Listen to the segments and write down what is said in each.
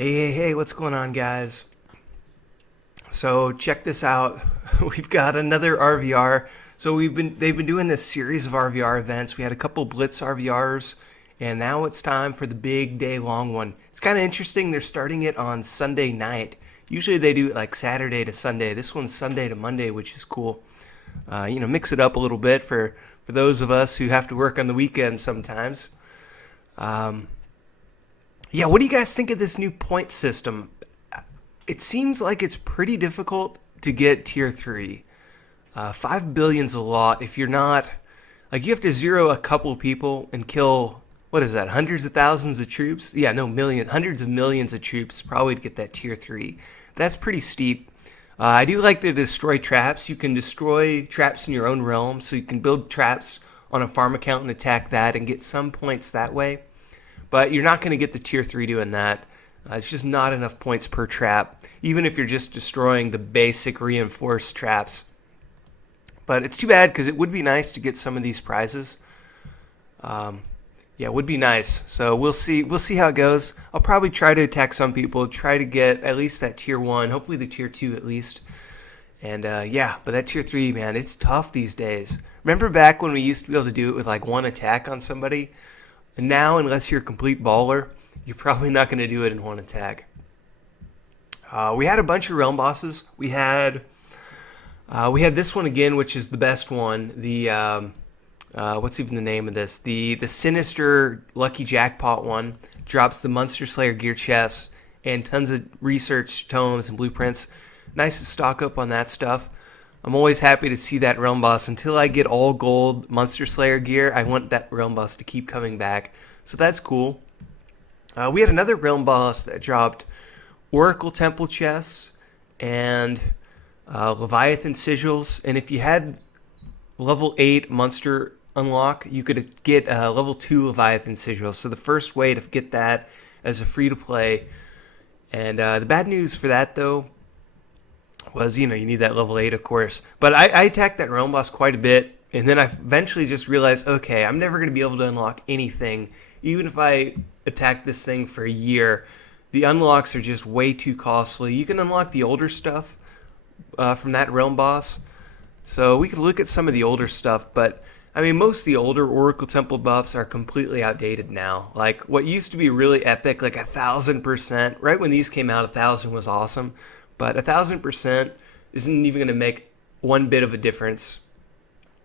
Hey, what's going on, guys? So check this out. We've got another RVR. They've been doing this series of RVR events. We had a couple Blitz RVRs, and now it's time for the big day long one. It's kind of interesting. They're starting it on Sunday night. Usually they do it like Saturday to Sunday. This one's Sunday to Monday, which is cool. Mix it up a little bit for those of us who have to work on the weekends sometimes. Um, yeah, what do you guys think of this new point system? It seems like it's pretty difficult to get tier 3. 5 billion's a lot. If you're not, like, you have to zero a couple people and kill, what is that, hundreds of thousands of troops? Yeah, no, millions, hundreds of millions of troops probably to get that tier 3. That's pretty steep. I do like to destroy traps. You can destroy traps in your own realm, so you can build traps on a farm account and attack that and get some points that way. But you're not going to get the tier 3 doing that. It's just not enough points per trap, even if you're just destroying the basic reinforced traps. But it's too bad because it would be nice to get some of these prizes. Yeah, it would be nice. So we'll see. We'll see how it goes. I'll probably try to attack some people, try to get at least that tier 1, hopefully the tier 2 at least. And yeah, but that tier 3, man, it's tough these days. Remember back when we used to be able to do it with like one attack on somebody? And now, unless you're a complete baller, you're probably not going to do it in one attack. We had a bunch of realm bosses. We had this one again, which is the best one. What's even the name of this? The sinister lucky jackpot one drops the Monster Slayer gear chest and tons of research tomes and blueprints. Nice to stock up on that stuff. I'm always happy to see that realm boss. Until I get all gold Monster Slayer gear, I want that realm boss to keep coming back. So that's cool. We had another realm boss that dropped Oracle Temple chests and Leviathan sigils. And if you had level 8 monster unlock, you could get level 2 Leviathan sigils. So the first way to get that as a free-to-play. And the bad news for that, though, was, you need that level 8, of course. But I attacked that realm boss quite a bit, and then I eventually just realized, okay, I'm never going to be able to unlock anything. Even if I attack this thing for a year, the unlocks are just way too costly. You can unlock the older stuff from that realm boss. So we could look at some of the older stuff, but I mean, most of the older Oracle Temple buffs are completely outdated now. Like, what used to be really epic, like 1,000%, right when these came out, 1,000 was awesome. But 1,000% isn't even going to make one bit of a difference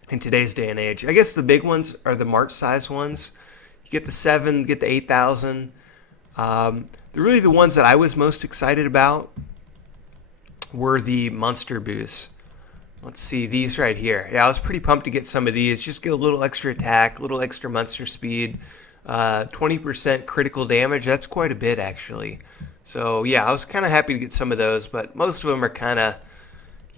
in today's day and age. I guess the big ones are the March size ones. You get the 7, get the 8,000. They're really the ones that I was most excited about were the monster boosts. Let's see, these right here. Yeah, I was pretty pumped to get some of these. Just get a little extra attack, a little extra monster speed, 20% critical damage. That's quite a bit, actually. So yeah, I was kind of happy to get some of those, but most of them are kind of,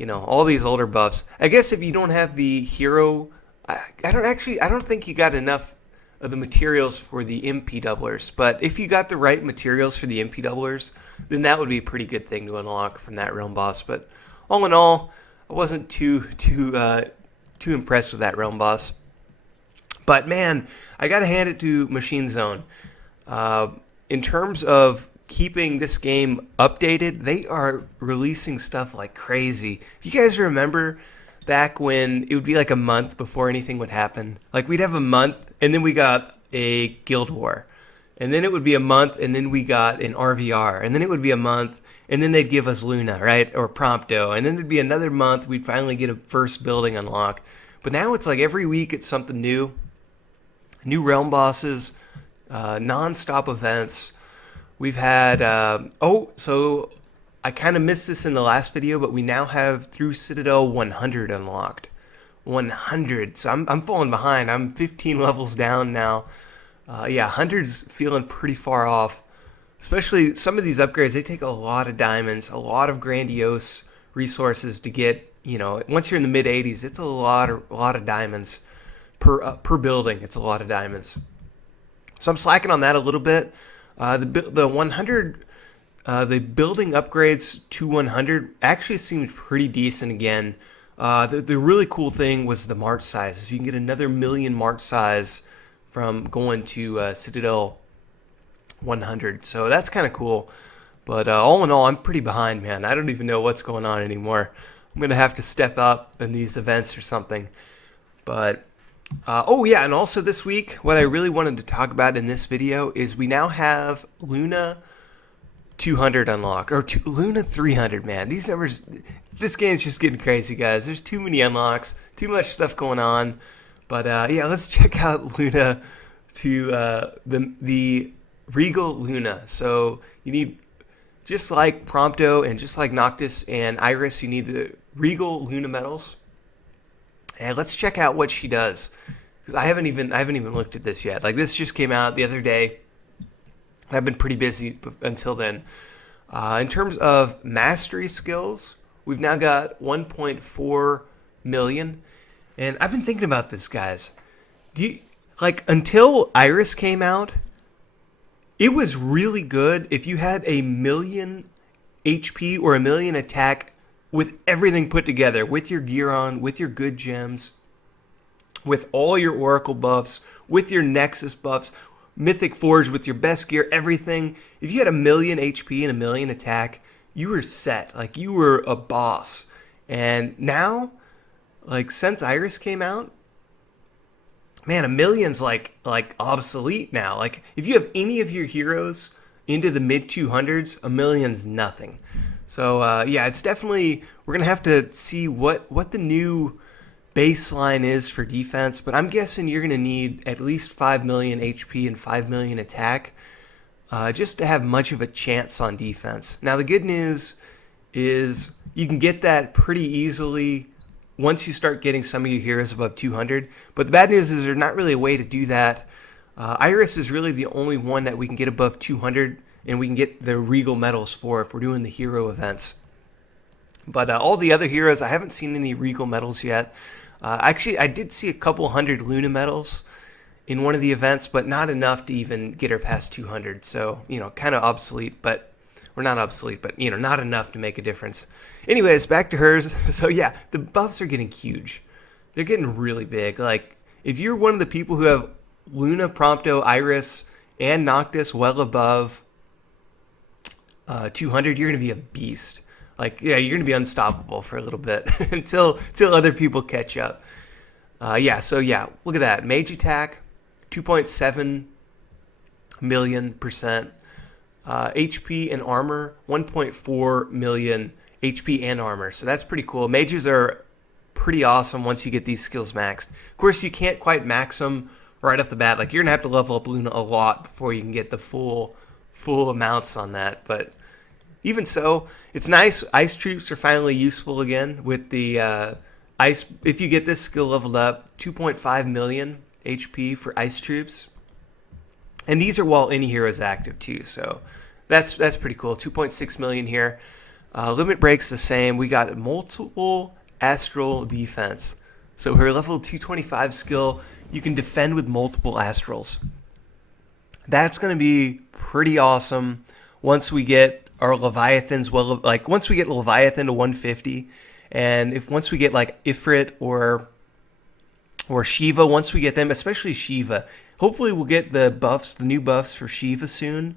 all these older buffs. I guess if you don't have the hero, I don't think you got enough of the materials for the MP doublers. But if you got the right materials for the MP doublers, then that would be a pretty good thing to unlock from that realm boss. But all in all, I wasn't too impressed with that realm boss. But man, I gotta hand it to Machine Zone. In terms of keeping this game updated, they are releasing stuff like crazy. If you guys remember back when it would be like a month before anything would happen, like we'd have a month and then we got a guild war, and then it would be a month and then we got an RVR, and then it would be a month and then they'd give us Luna, right, or Prompto, and then it'd be another month we'd finally get a first building unlock. But now it's like every week it's something new realm bosses, non-stop events. We've had, so I kind of missed this in the last video, but we now have through Citadel 100 unlocked. 100. So I'm falling behind. I'm 15 levels down now. Yeah, 100's feeling pretty far off. Especially some of these upgrades, they take a lot of diamonds, a lot of grandiose resources to get. Once you're in the mid 80s, it's a lot of diamonds per building. It's a lot of diamonds. So I'm slacking on that a little bit. The 100, the building upgrades to 100 actually seemed pretty decent again. The really cool thing was the March sizes. You can get another million March size from going to Citadel 100. So that's kind of cool. But all in all, I'm pretty behind, man. I don't even know what's going on anymore. I'm going to have to step up in these events or something. But, oh yeah, and also this week, what I really wanted to talk about in this video is we now have Luna 200 unlocked, or Luna 300, man. These numbers, this game's just getting crazy, guys. There's too many unlocks, too much stuff going on. But yeah, let's check out Luna to the Regal Luna. So you need, just like Prompto and just like Noctis and Iris, you need the Regal Luna medals. And let's check out what she does, because I haven't even looked at this yet. Like, this just came out the other day. I've been pretty busy until then. In terms of mastery skills, we've now got 1.4 million. And I've been thinking about this, guys. Until Iris came out, it was really good if you had a million HP or a million attack with everything put together, with your gear on, with your good gems, with all your Oracle buffs, with your Nexus buffs, Mythic Forge with your best gear, everything. If you had a million HP and a million attack, you were set. Like, you were a boss. And now, like, since Iris came out, man, a million's like obsolete now. Like, if you have any of your heroes into the mid 200s, a million's nothing. So yeah, it's definitely, we're gonna have to see what the new baseline is for defense. But I'm guessing you're gonna need at least 5 million HP and 5 million attack just to have much of a chance on defense. Now the good news is you can get that pretty easily once you start getting some of your heroes above 200. But the bad news is there's not really a way to do that. Iris is really the only one that we can get above 200, and we can get the Regal medals for if we're doing the hero events. But all the other heroes, I haven't seen any Regal medals yet. Actually, I did see a couple hundred Luna medals in one of the events, but not enough to even get her past 200. So, you know, kind of obsolete, but we're not obsolete, but, you know, not enough to make a difference. Anyways, back to hers. So yeah, the buffs are getting huge. They're getting really big. Like, if you're one of the people who have Luna, Prompto, Iris, and Noctis well above 200, you're going to be a beast. Like, yeah, you're going to be unstoppable for a little bit until other people catch up. Yeah, so yeah, look at that. Mage attack, 2.7 million %. HP and armor, 1.4 million HP and armor. So that's pretty cool. Mages are pretty awesome once you get these skills maxed. Of course, you can't quite max them right off the bat. Like, you're going to have to level up Luna a lot before you can get the full amounts on that. But even so, it's nice. Ice troops are finally useful again with the ice. If you get this skill leveled up, 2.5 million HP for ice troops. And these are while any hero is active too, so that's pretty cool. 2.6 million here. Limit break's the same. We got multiple astral defense. So her level 225 skill, you can defend with multiple astrals. That's going to be pretty awesome once we get our Leviathans, well, like once we get Leviathan to 150, and once we get like Ifrit or Shiva, once we get them, especially Shiva, hopefully we'll get the new buffs for Shiva soon.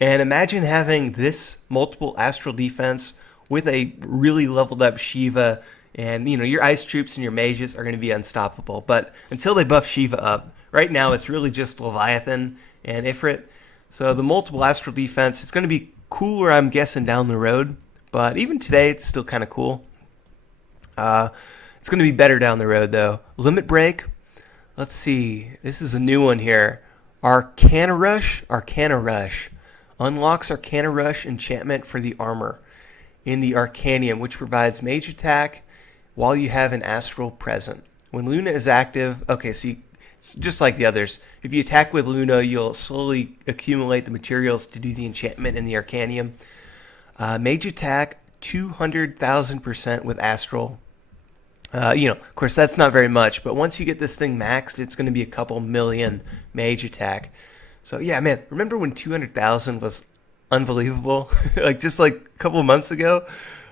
And imagine having this multiple astral defense with a really leveled up Shiva, and you know, your ice troops and your mages are going to be unstoppable. But until they buff Shiva up, right now it's really just Leviathan and Ifrit. So the multiple astral defense, it's going to be cooler, I'm guessing, down the road. But even today, it's still kind of cool. It's going to be better down the road, though. Limit break. Let's see. This is a new one here. Arcana Rush. Unlocks Arcana Rush enchantment for the armor in the Arcanium, which provides mage attack while you have an astral present. When Luna is active, okay, so it's just like the others. If you attack with Luna, you'll slowly accumulate the materials to do the enchantment in the Arcanium. Mage attack 200,000% with astral. You know, of course, that's not very much, but once you get this thing maxed, it's going to be a couple million mage attack. So yeah, man, remember when 200,000 was unbelievable? Like, just like a couple months ago,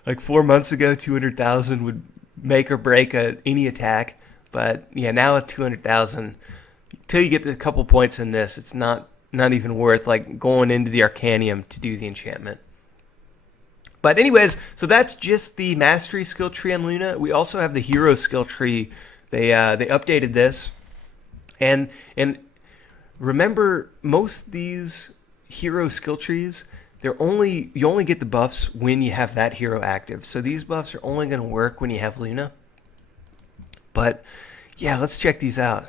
like 4 months ago, 200,000 would make or break any attack. But yeah, now with 200,000, till you get a couple points in this, it's not even worth like going into the Arcanium to do the enchantment. But anyways, so that's just the mastery skill tree on Luna. We also have the hero skill tree. They updated this, and remember, most of these hero skill trees, you only get the buffs when you have that hero active. So these buffs are only going to work when you have Luna. But yeah, let's check these out.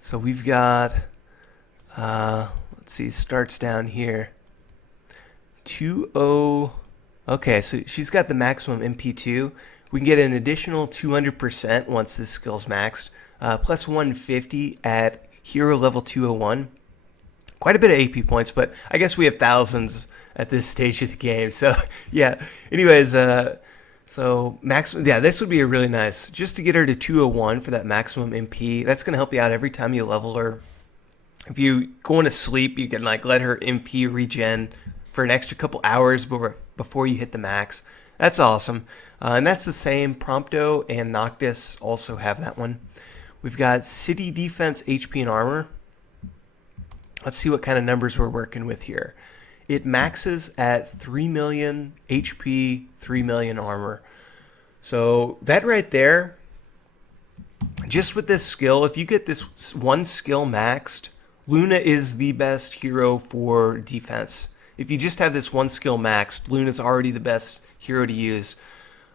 So we've got, let's see, starts down here. 2-0. Okay, so she's got the maximum MP2. We can get an additional 200% once this skill's maxed. Plus 150 at hero level 201. Quite a bit of AP points, but I guess we have thousands at this stage of the game. So yeah, anyways, so maximum, yeah, this would be a really nice, just to get her to 201 for that maximum MP. That's going to help you out every time you level her. If you go into sleep, you can like let her MP regen for an extra couple hours before you hit the max. That's awesome. And that's the same. Prompto and Noctis also have that one. We've got City Defense, HP, and Armor. Let's see what kind of numbers we're working with here. It maxes at 3 million HP, 3 million armor. So that right there, just with this skill, if you get this one skill maxed, Luna is the best hero for defense. If you just have this one skill maxed, Luna's already the best hero to use.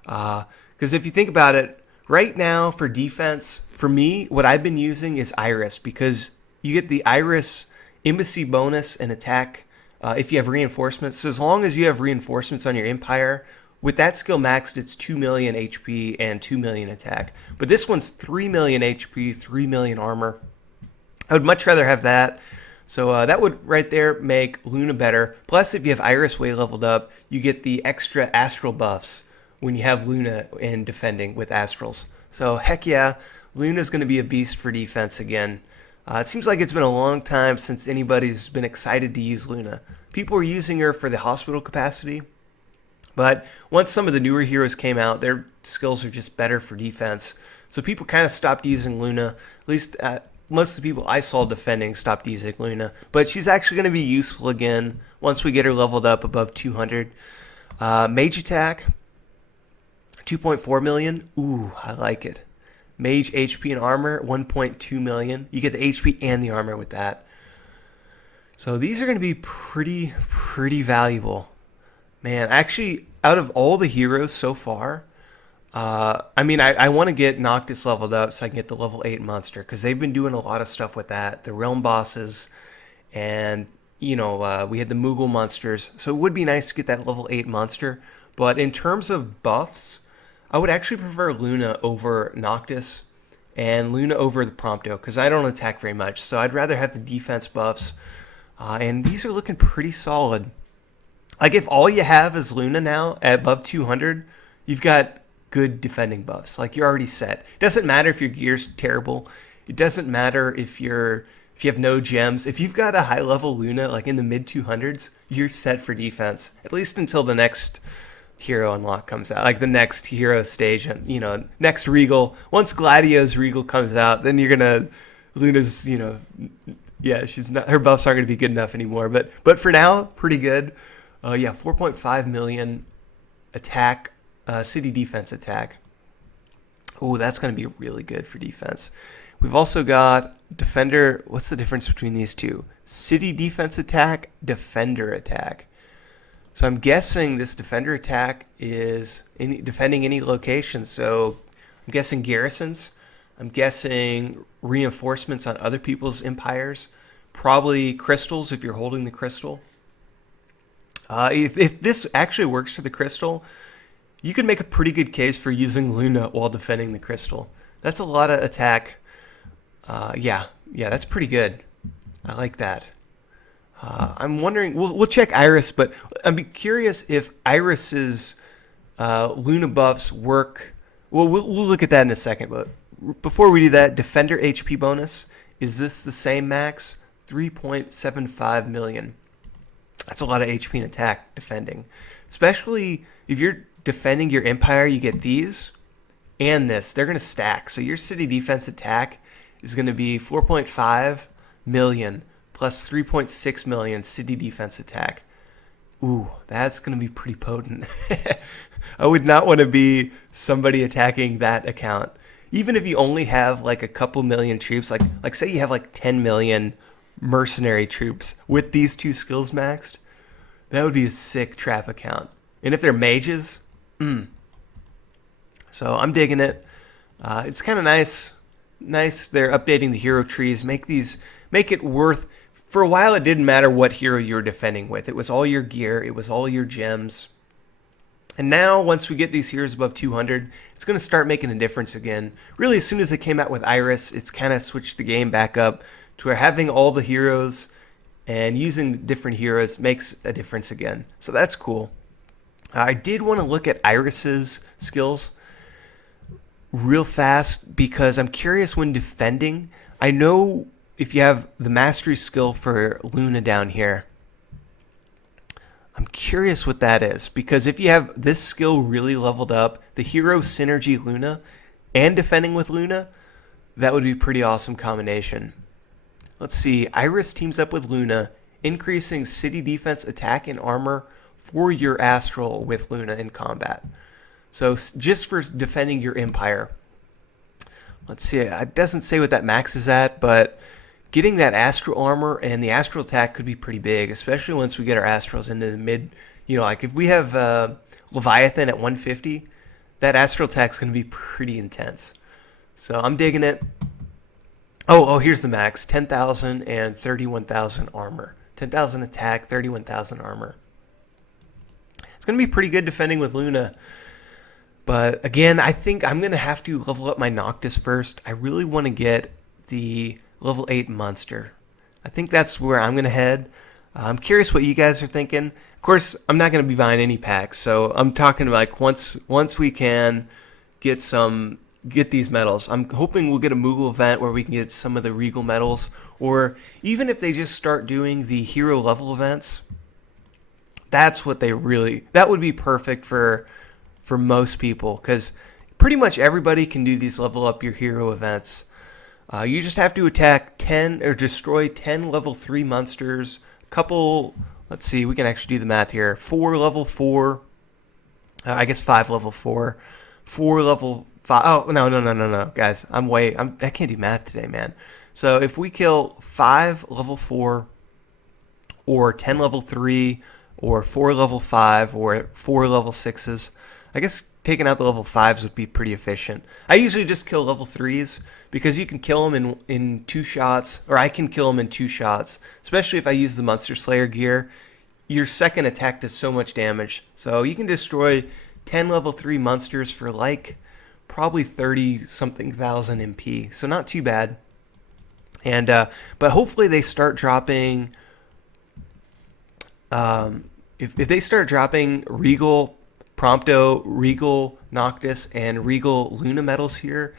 Because if you think about it, right now for defense, for me, what I've been using is Iris, because you get the Iris embassy bonus and attack if you have reinforcements. So as long as you have reinforcements on your Empire, with that skill maxed, it's 2 million HP and 2 million attack. But this one's 3 million HP, 3 million armor. I would much rather have that. So that would right there make Luna better. Plus, if you have Iris way leveled up, you get the extra Astral buffs when you have Luna in defending with Astrals. So heck yeah, Luna's going to be a beast for defense again. It seems like it's been a long time since anybody's been excited to use Luna. People were using her for the hospital capacity, but once some of the newer heroes came out, their skills are just better for defense. So people kind of stopped using Luna. At least most of the people I saw defending stopped using Luna. But she's actually going to be useful again once we get her leveled up above 200. Mage attack, 2.4 million. Ooh, I like it. Mage HP and armor, 1.2 million. You get the HP and the armor with that. So these are going to be pretty valuable. Man, actually, out of all the heroes so far, I mean, I want to get Noctis leveled up so I can get the level 8 monster, because they've been doing a lot of stuff with that. The realm bosses, and, you know, we had the Moogle monsters. So it would be nice to get that level 8 monster. But in terms of buffs, I would actually prefer Luna over Noctis and Luna over the Prompto, because I don't attack very much. So I'd rather have the defense buffs. And these are looking pretty solid. Like, if all you have is Luna now at above 200, you've got good defending buffs. Like, you're already set. It doesn't matter if your gear's terrible. It doesn't matter if you have no gems. If you've got a high level Luna, like in the mid 200s, you're set for defense, at least until the next hero unlock comes out, like the next hero stage, and, you know, next Regal. Once Gladio's Regal comes out, then Luna's, you know, yeah, her buffs aren't gonna be good enough anymore. But for now, pretty good. Yeah, 4.5 million attack, city defense attack. Oh, that's gonna be really good for defense. We've also got defender. What's the difference between these two? City defense attack, defender attack. So I'm guessing this defender attack is defending any location. So I'm guessing garrisons. I'm guessing reinforcements on other people's empires. Probably crystals if you're holding the crystal. If this actually works for the crystal, you can make a pretty good case for using Luna while defending the crystal. That's a lot of attack. Yeah, that's pretty good. I like that. I'm wondering, we'll check Iris, but I'd be curious if Iris's Luna buffs work. Well, we'll look at that in a second, but before we do that, Defender HP bonus, is this the same max? 3.75 million. That's a lot of HP and attack defending. Especially if you're defending your Empire, you get these and this. They're going to stack. So your city defense attack is going to be 4.5 million plus 3.6 million city defense attack. Ooh, that's going to be pretty potent. I would not want to be somebody attacking that account. Even if you only have like a couple million troops, like say you have like 10 million mercenary troops with these two skills maxed, that would be a sick trap account. And if they're mages, so I'm digging it. It's kind of nice. Nice. They're updating the hero trees. Make it worth. For a while, it didn't matter what hero you were defending with. It was all your gear. It was all your gems. And now, once we get these heroes above 200, it's going to start making a difference again. Really, as soon as it came out with Iris, it's kind of switched the game back up to where having all the heroes and using different heroes makes a difference again. So that's cool. I did want to look at Iris's skills real fast because I'm curious when defending. I know if you have the mastery skill for Luna down here, I'm curious what that is, because if you have this skill really leveled up, the hero synergy Luna and defending with Luna, that would be a pretty awesome combination. Let's see, Iris teams up with Luna, increasing city defense, attack, and armor for your Astral with Luna in combat. So just for defending your Empire. Let's see, it doesn't say what that max is at, but getting that Astral armor and the Astral attack could be pretty big, especially once we get our Astrals into the mid. You know, like if we have Leviathan at 150, that Astral attack is going to be pretty intense. So I'm digging it. Oh, here's the max. 10,000 and 31,000 armor. 10,000 attack, 31,000 armor. It's going to be pretty good defending with Luna. But again, I think I'm going to have to level up my Noctis first. I really want to get the level 8 monster. I think that's where I'm going to head. I'm curious what you guys are thinking. Of course, I'm not going to be buying any packs, so I'm talking like once we can get these medals. I'm hoping we'll get a Moogle event where we can get some of the Regal medals, or even if they just start doing the hero level events. That would be perfect for most people, because pretty much everybody can do these level up your hero events. You just have to attack 10 or destroy 10 level 3 monsters. Let's see, we can actually do the math here. 4 level 4. I guess 5 level 4. 4 level 5. Oh, no, guys. I can't do math today, man. So if we kill 5 level 4, or 10 level 3, or 4 level 5, or 4 level 6s, I guess taking out the level 5s would be pretty efficient. I usually just kill level 3s because you can kill them in 2 shots, or I can kill them in 2 shots, especially if I use the Monster Slayer gear. Your second attack does so much damage. So you can destroy 10 level 3 monsters for like probably 30-something thousand MP. So not too bad. And but hopefully they start dropping... if they start dropping Regal Prompto, Regal Noctis, and Regal Luna medals here,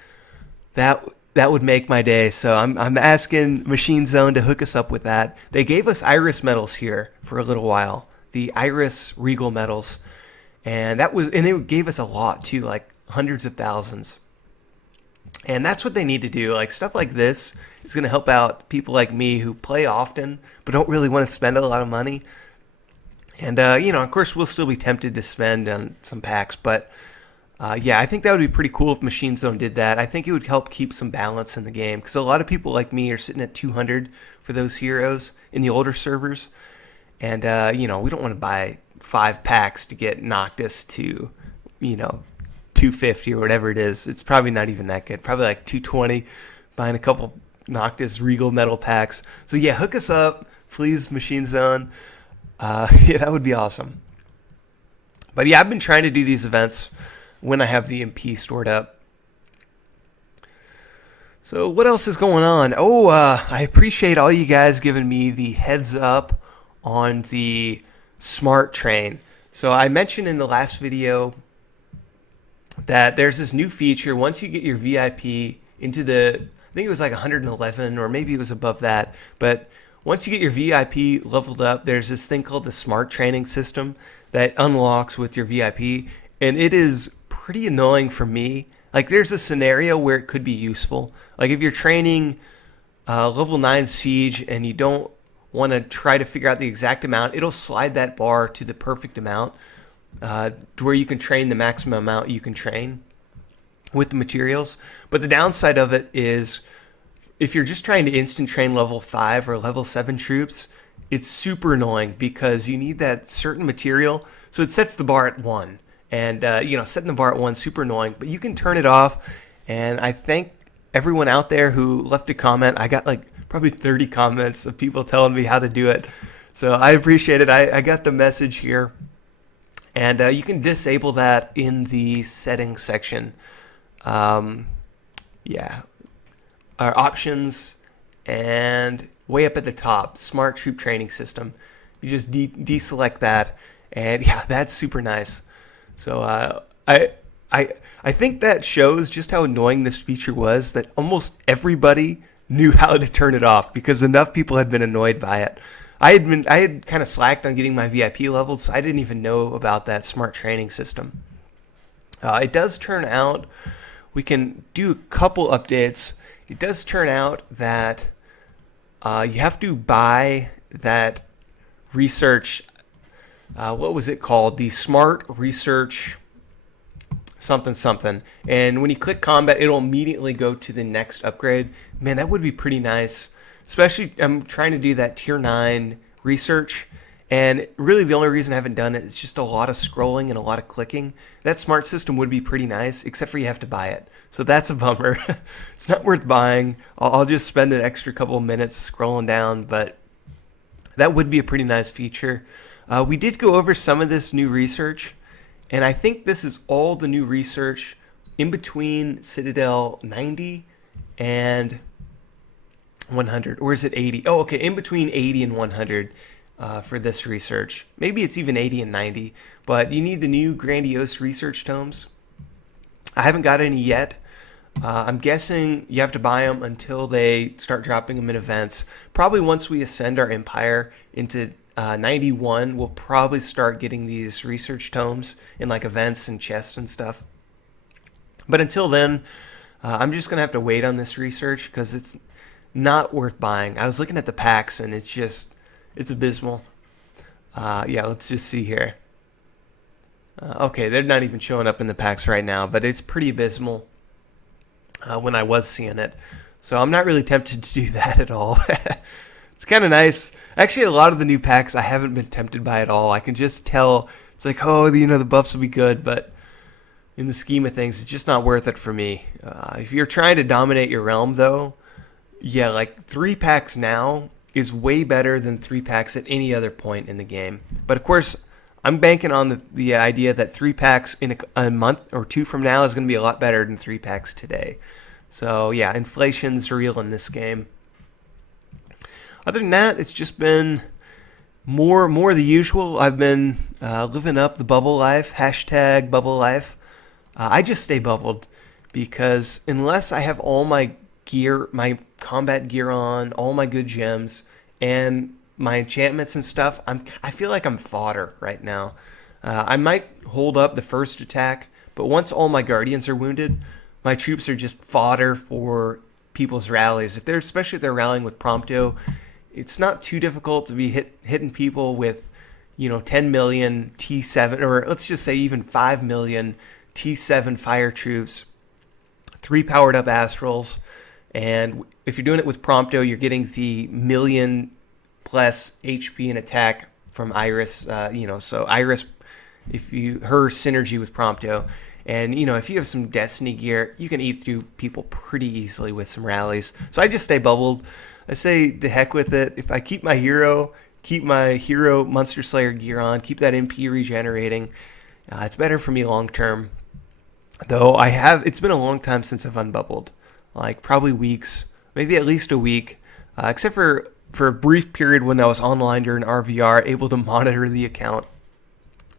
that would make my day. So I'm asking Machine Zone to hook us up with that. They gave us Iris medals here for a little while, the Iris Regal medals, and they gave us a lot too, like hundreds of thousands. And that's what they need to do. Like stuff like this is going to help out people like me who play often but don't really want to spend a lot of money. And, of course, we'll still be tempted to spend on some packs. But, yeah, I think that would be pretty cool if Machine Zone did that. I think it would help keep some balance in the game. Because a lot of people like me are sitting at 200 for those heroes in the older servers. And, we don't want to buy 5 packs to get Noctis to, 250 or whatever it is. It's probably not even that good. Probably like 220, buying a couple Noctis Regal Metal packs. So, yeah, hook us up, please, Machine Zone. Yeah, that would be awesome. But yeah, I've been trying to do these events when I have the MP stored up. So what else is going on? I appreciate all you guys giving me the heads up on the smart train. So I mentioned in the last video that there's this new feature. Once you get your VIP into I think it was like 111, or maybe it was above that, but once you get your VIP leveled up, there's this thing called the Smart Training System that unlocks with your VIP, and it is pretty annoying for me. Like, there's a scenario where it could be useful. Like, if you're training level 9 Siege and you don't want to try to figure out the exact amount, it'll slide that bar to the perfect amount, to where you can train the maximum amount you can train with the materials. But the downside of it is, if you're just trying to instant train level 5 or level 7 troops, it's super annoying because you need that certain material. So it sets the bar at 1. And, setting the bar at 1 is super annoying. But you can turn it off. And I thank everyone out there who left a comment. I got probably 30 comments of people telling me how to do it. So I appreciate it. I got the message here. And you can disable that in the settings section. Our options, and way up at the top, smart troop training system. You just deselect that, and yeah, that's super nice. So I think that shows just how annoying this feature was, that almost everybody knew how to turn it off because enough people had been annoyed by it. I had kind of slacked on getting my VIP levels, so I didn't even know about that smart training system. It does turn out, we can do a couple updates. It does turn out that you have to buy that research, what was it called? The Smart Research something. And when you click combat, it'll immediately go to the next upgrade. Man, that would be pretty nice. Especially, I'm trying to do that tier 9 research. And really the only reason I haven't done it is just a lot of scrolling and a lot of clicking. That smart system would be pretty nice, except for you have to buy it. So that's a bummer. It's not worth buying. I'll just spend an extra couple of minutes scrolling down, but that would be a pretty nice feature. We did go over some of this new research, and I think this is all the new research in between Citadel 90 and 100. Or is it 80? Oh, okay, in between 80 and 100 for this research. Maybe it's even 80 and 90, but you need the new grandiose research tomes. I haven't got any yet. I'm guessing you have to buy them until they start dropping them in events. Probably once we ascend our empire into 91, we'll probably start getting these research tomes in like events and chests and stuff. But until then, I'm just going to have to wait on this research because it's not worth buying. I was looking at the packs and it's abysmal. Let's just see here. Okay, they're not even showing up in the packs right now, but it's pretty abysmal when I was seeing it. So I'm not really tempted to do that at all. It's kind of nice. Actually, a lot of the new packs I haven't been tempted by at all. I can just tell it's like, the buffs will be good, but in the scheme of things, it's just not worth it for me. If you're trying to dominate your realm, though, 3 packs now is way better than 3 packs at any other point in the game. But of course, I'm banking on the idea that 3 packs in a month or 2 from now is going to be a lot better than 3 packs today. So yeah, inflation's real in this game. Other than that, it's just been more of the usual. I've been living up the bubble life, hashtag bubble life. I just stay bubbled because unless I have all my gear, my combat gear on, all my good gems, and my enchantments and stuff, I feel like I'm fodder right now. I might hold up the first attack, but once all my guardians are wounded, my troops are just fodder for people's rallies. Especially if they're rallying with Prompto, it's not too difficult to be hitting people with 10 million T7, or let's just say even 5 million T7 fire troops, 3 powered up Astrals, and if you're doing it with Prompto, you're getting the million plus HP and attack from Iris. So Iris, her synergy with Prompto, and if you have some Destiny gear, you can eat through people pretty easily with some rallies. So I just stay bubbled. I say to heck with it. If I keep my hero Monster Slayer gear on, keep that MP regenerating, it's better for me long term. Though it's been a long time since I've unbubbled, like probably weeks, maybe at least a week, except for a brief period when I was online during RVR, able to monitor the account.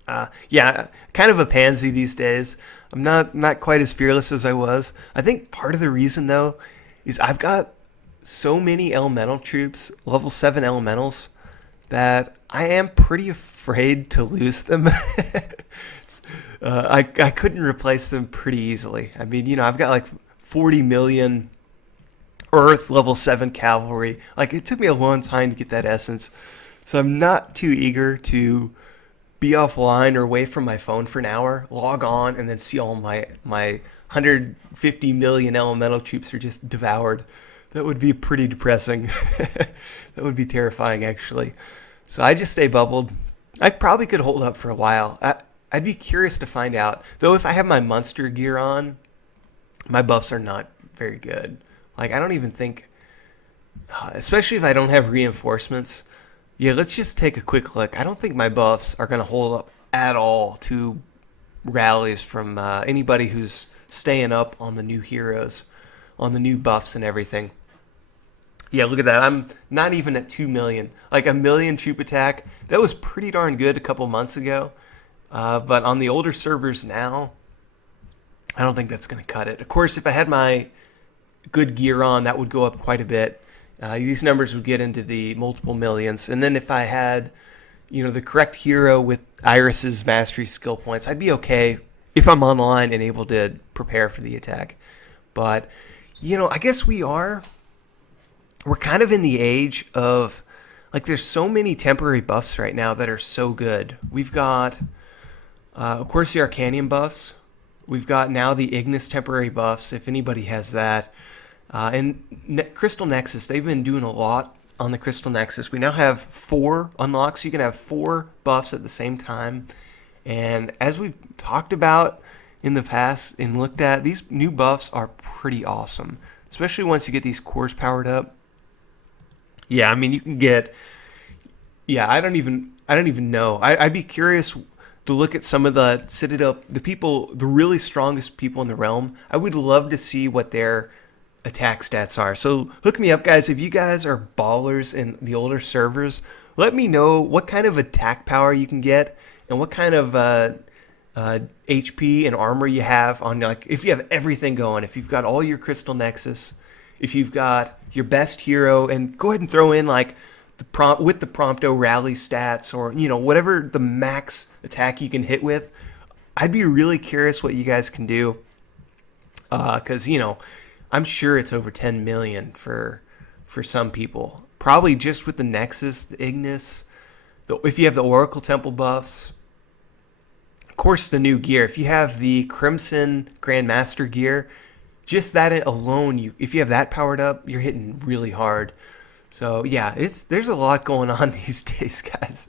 Kind of a pansy these days. I'm not quite as fearless as I was. I think part of the reason, though, is I've got so many elemental troops, level 7 elementals, that I am pretty afraid to lose them. I couldn't replace them pretty easily. I mean, I've got like 40 million Earth level 7 cavalry. Like, it took me a long time to get that essence. So I'm not too eager to be offline or away from my phone for an hour, log on, and then see all my 150 million elemental troops are just devoured. That would be pretty depressing. That would be terrifying, actually. So I just stay bubbled. I probably could hold up for a while. I'd be curious to find out. Though if I have my monster gear on, my buffs are not very good. Like, I don't even think, especially if I don't have reinforcements. Yeah, let's just take a quick look. I don't think my buffs are going to hold up at all to rallies from anybody who's staying up on the new heroes, on the new buffs and everything. Yeah, look at that. I'm not even at 2 million. Like a million troop attack. That was pretty darn good a couple months ago. But on the older servers now, I don't think that's going to cut it. Of course, if I had my good gear on, that would go up quite a bit. These numbers would get into the multiple millions. And then if I had, the correct hero with Iris's mastery skill points, I'd be okay if I'm online and able to prepare for the attack. But, I guess we're kind of in the age of, like, there's so many temporary buffs right now that are so good. We've got, of course, the Arcanium buffs. We've got now the Ignis temporary buffs, if anybody has that. And Crystal Nexus, they've been doing a lot on the Crystal Nexus. We now have 4 unlocks. You can have 4 buffs at the same time. And as we've talked about in the past and looked at, these new buffs are pretty awesome, especially once you get these cores powered up. Yeah, I mean, you can get, I don't even know. I'd be curious to look at some of the Citadel, the really strongest people in the realm. I would love to see what their attack stats are. So hook me up, guys. If you guys are ballers in the older servers, let me know what kind of attack power you can get and what kind of HP and armor you have on, like, if you have everything going, if you've got all your Crystal Nexus, if you've got your best hero, and go ahead and throw in like the Prompto rally stats, or whatever the max attack you can hit with. I'd be really curious what you guys can do, because I'm sure it's over 10 million for some people. Probably just with the Nexus, the Ignis, if you have the Oracle Temple buffs. Of course, the new gear. If you have the Crimson Grandmaster gear, just that alone, if you have that powered up, you're hitting really hard. So yeah, there's a lot going on these days, guys.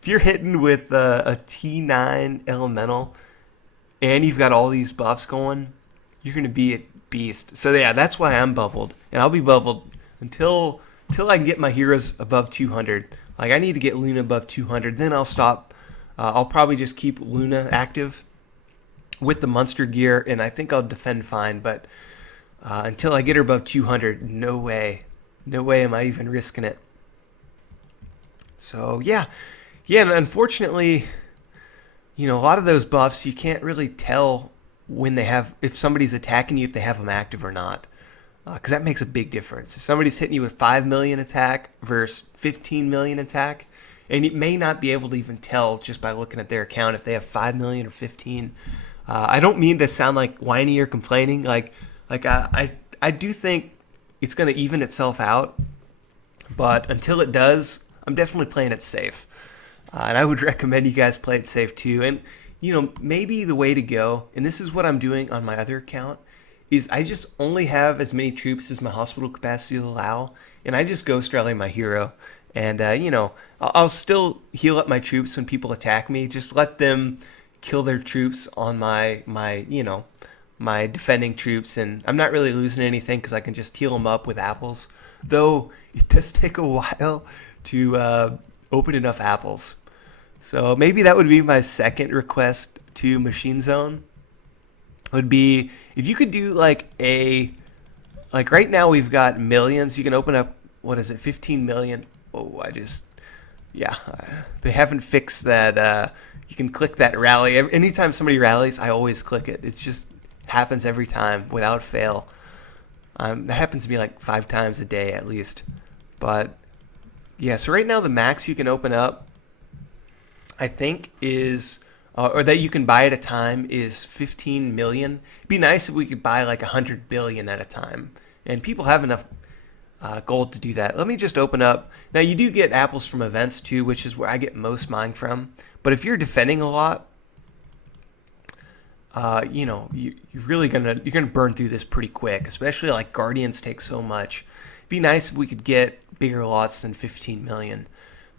If you're hitting with a T9 Elemental and you've got all these buffs going, you're going to be a beast. So yeah, that's why I'm bubbled. And I'll be bubbled until I can get my heroes above 200. Like, I need to get Luna above 200, then I'll stop. I'll probably just keep Luna active with the monster gear, and I think I'll defend fine. But until I get her above 200, no way am I even risking it. So yeah, and unfortunately, a lot of those buffs, you can't really tell when if somebody's attacking you, if they have them active or not, because that makes a big difference. If somebody's hitting you with 5 million attack versus 15 million attack, and you may not be able to even tell just by looking at their account if they have 5 million or 15. I don't mean to sound like whiny or complaining. Like I do think it's going to even itself out, but until it does, I'm definitely playing it safe. And I would recommend you guys play it safe too. And maybe the way to go, and this is what I'm doing on my other account, is I just only have as many troops as my hospital capacity will allow, and I just ghost rally my hero. And I'll still heal up my troops when people attack me. Just let them kill their troops on my defending troops, and I'm not really losing anything because I can just heal them up with apples. Though it does take a while to open enough apples. So maybe that would be my second request to Machine Zone. Would be if you could do like right now we've got millions. You can open up, 15 million. Oh, they haven't fixed that. You can click that rally. Anytime somebody rallies, I always click it. It's just happens every time without fail. That happens to me like 5 times a day at least. But yeah, so right now the max you can open up, I think, is or that you can buy at a time is 15 million. It'd be nice if we could buy like 100 billion at a time, and people have enough gold to do that. Let me just open up. Now, you do get apples from events too, which is where I get most mine from. But if you're defending a lot, you know, you're really gonna burn through this pretty quick. Especially like Guardians take so much. It'd be nice if we could get bigger lots than 15 million.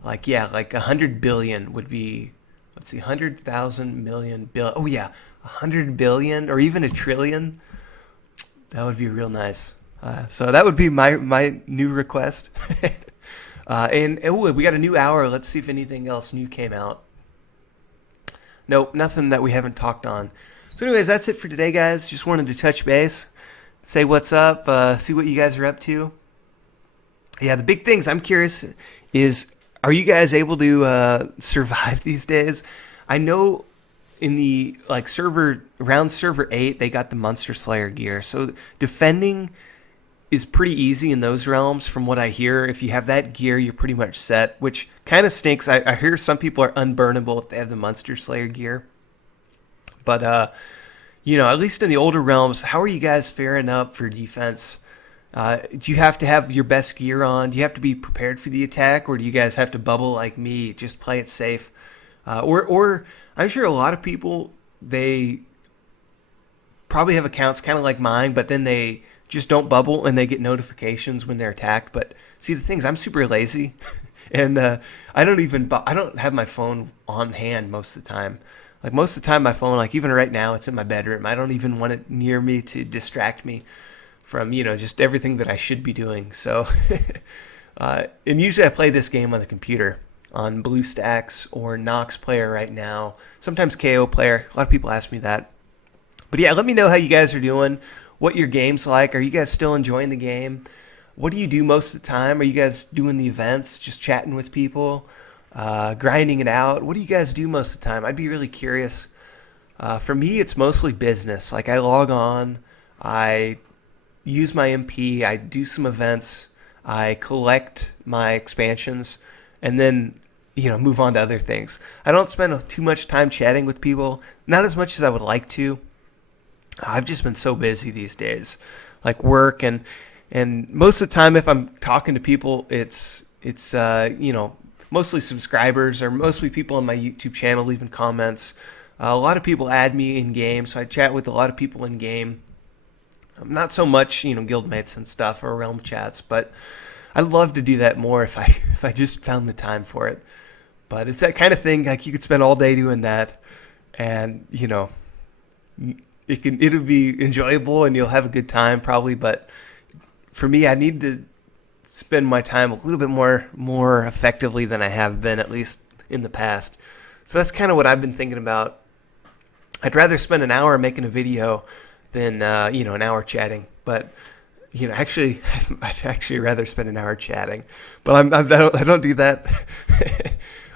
Like, yeah, like 100 billion would be, let's see, 100,000 million billion. Oh yeah, 100 billion or even a trillion. That would be real nice. So that would be my new request. And we got a new hour. Let's see if anything else new came out. Nope, nothing that we haven't talked on. So anyways, that's it for today, guys. Just wanted to touch base, say what's up, see what you guys are up to. Yeah, the big things I'm curious is, are you guys able to survive these days? I know in the like around server 8, they got the Monster Slayer gear. So defending is pretty easy in those realms from what I hear. If you have that gear, you're pretty much set, which kind of stinks. I hear some people are unburnable if they have the Monster Slayer gear. But, you know, at least in the older realms, how are you guys faring up for defense? Do you have to have your best gear on? Do you have to be prepared for the attack? Or do you guys have to bubble like me, just play it safe? Or I'm sure a lot of people, they probably have accounts kind of like mine, but then they just don't bubble and they get notifications when they're attacked. But see, the thing is, I'm super lazy, and I don't have my phone on hand most of the time. Like most of the time, my phone, like even right now, it's in my bedroom. I don't even want it near me to distract me from, you know, just everything that I should be doing. So, and usually I play this game on the computer, on BlueStacks or Nox Player right now. Sometimes KO Player. A lot of people ask me that. But yeah, let me know how you guys are doing, what your game's like. Are you guys still enjoying the game? What do you do most of the time? Are you guys doing the events, just chatting with people, grinding it out? What do you guys do most of the time? I'd be really curious. For me, it's mostly business. Like I log on, I use my MP, I do some events, I collect my expansions, and then, you know, move on to other things. I don't spend too much time chatting with people, not as much as I would like to. I've just been so busy these days, like work, and most of the time if I'm talking to people, it's you know, mostly subscribers or mostly people on my YouTube channel leaving comments. A lot of people add me in game, so I chat with a lot of people in game. Not so much, you know, guildmates and stuff or realm chats, but I'd love to do that more if I just found the time for it. But it's that kind of thing, like you could spend all day doing that, and you know, it'll be enjoyable and you'll have a good time probably. But for me, I need to spend my time a little bit more effectively than I have been, at least in the past. So that's kind of what I've been thinking about. I'd rather spend an hour making a video than you know, an hour chatting. But you know, actually, I'd actually rather spend an hour chatting. But I don't do that.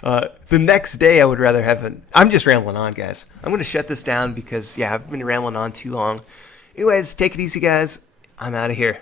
The next day, I would rather have I'm just rambling on, guys. I'm going to shut this down because, yeah, I've been rambling on too long. Anyways, take it easy, guys. I'm out of here.